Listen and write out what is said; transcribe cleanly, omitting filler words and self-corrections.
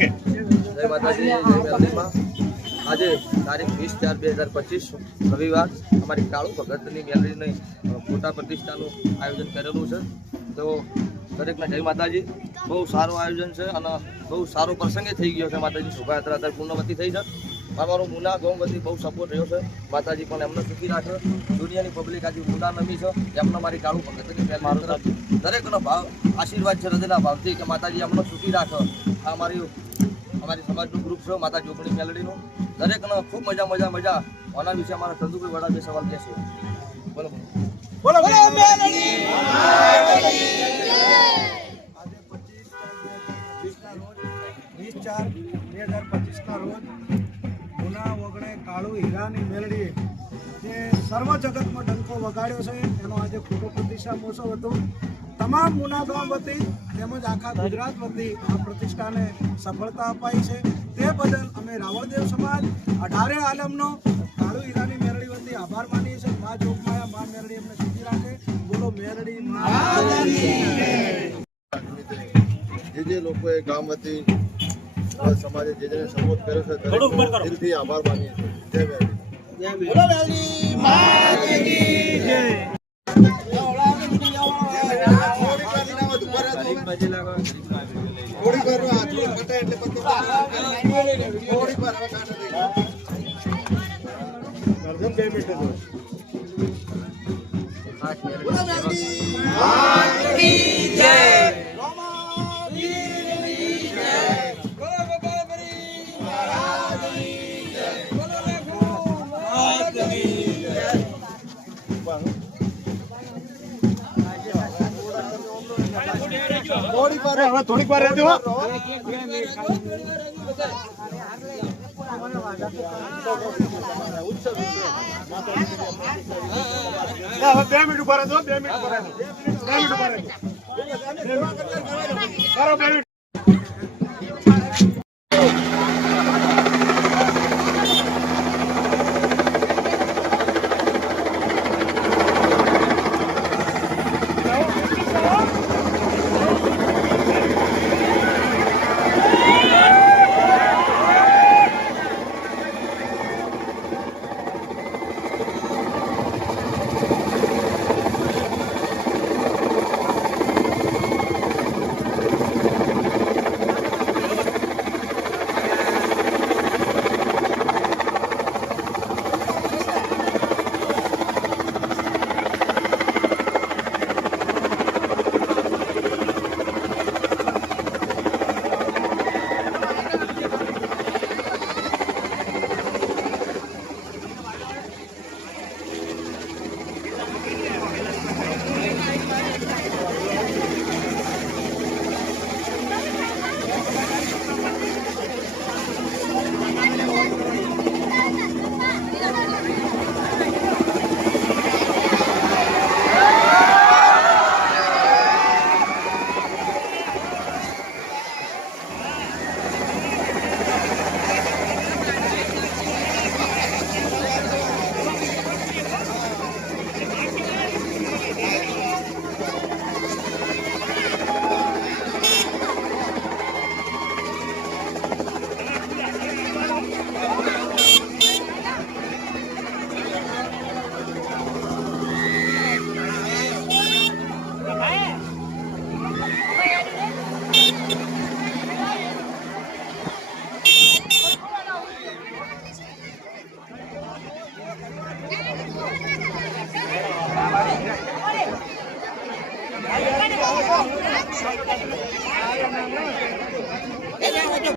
Okay જય માતાજી, જય મેલડીમાં। આજે તારીખ 20/4/2025 રવિવાર અમારી કાળુ ભગતની મેલડીની ફોટા પ્રતિષ્ઠાનું આયોજન કરેલું છે। તો દરેકને જય માતાજી। બહુ સારું આયોજન છે અને બહુ સારો પ્રસંગે થઈ ગયો છે। માતાજી શોભાયાત્રા અત્યારે પૂર્ણવતી થઈ છે। અમારો મુના ગામ વતી બહુ સપોર્ટ રહ્યો છે। માતાજી પણ એમને સુખી રાખે। દુનિયાની પબ્લિક આજે મુના નમી છે એમને મારી કાળુ ભગતની મેલડી દરેકનો ભાવ આશીર્વાદ છે હૃદયના ભાવથી કે માતાજી એમને સુખી રાખે। આ અમારી સમાજનું ગ્રુપ છે માતા જોગણી મેલડીનું। દરેકનો ખૂબ મજા। આના વિશે અમારા ચંદુભાઈ વડા બે સવાલ કહેશે। બોલો બોલો મેલડી। આજે 20/4/2025 રોજ મુના વગણે કાળુ હીરાની મેલડીએ જે સર્વ જગતમાં ડંકો વગાડ્યો છે એનો આજે ફોટો પ્રતિષ્ઠા મહોત્સવ હતો। તમામ મુના ગામ વતી તેમજ આખા ગુજરાત વતી આ પ્રતિષ્ઠાને સફળતા અપાઈ છે। તે બદલ અમે રાવળદેવ સમાજ 18 આલમનો કાળુ હીરાની મેલડી વતી આભાર માનીએ છીએ। મા જોગમાયા મા મેલડી એમને સુખી રાખે। બોલો મેલડી માતાજી। જે લોકોએ ગામ વતી સમાજે જે સપોર્ટ કર્યો છે દિલથી આભાર માનીએ છીએ। જય મેલડી। બોલો મેલડી માતાજી જય। થોડી વાર હાથ કટે એટલે થોડી વાર હવે કાઢી દે 2 મિનિટ બોલો મેલડી માતાજી જય। થોડીક વાર રહેજો। હવે 2 મિનિટ ઉભા રહેજો। 2 મિનિટ ઉભા રહેજો। 2 મિનિટ ઉભા રહેજો। 2 મિનિટ।